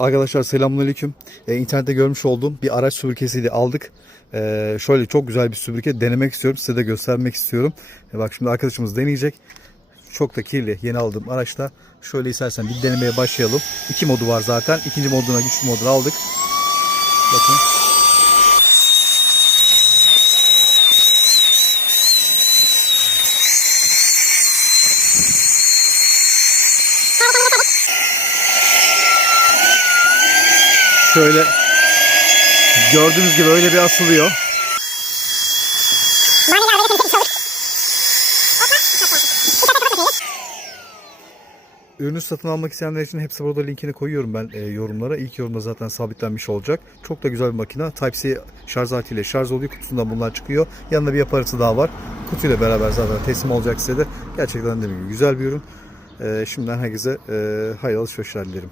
Arkadaşlar selamünaleyküm. Ee, internette görmüş olduğum bir araç süpürgesiydi aldık. Ee, şöyle çok güzel bir süpürge denemek istiyorum. Size de göstermek istiyorum. Ee, bak şimdi arkadaşımız deneyecek. Çok da kirli yeni aldığım araçta. Şöyle istersen bir denemeye başlayalım. İki modu var zaten. İkinci moduna güçlü modunu aldık. Bakın. Şöyle gördüğünüz gibi öyle bir asılıyor. Ürünü satın almak isteyenler için hepsi burada linkini koyuyorum ben e, yorumlara. İlk yorumda zaten sabitlenmiş olacak. Çok da güzel bir makine. Type-C şarj aletiyle şarj oluyor. Kutusundan bunlar çıkıyor. Yanında bir aparatı daha var. Kutuyla beraber zaten teslim olacak size de. Gerçekten dediğim gibi güzel bir ürün. E, şimdiden herkese e, hayırlı alışverişler dilerim.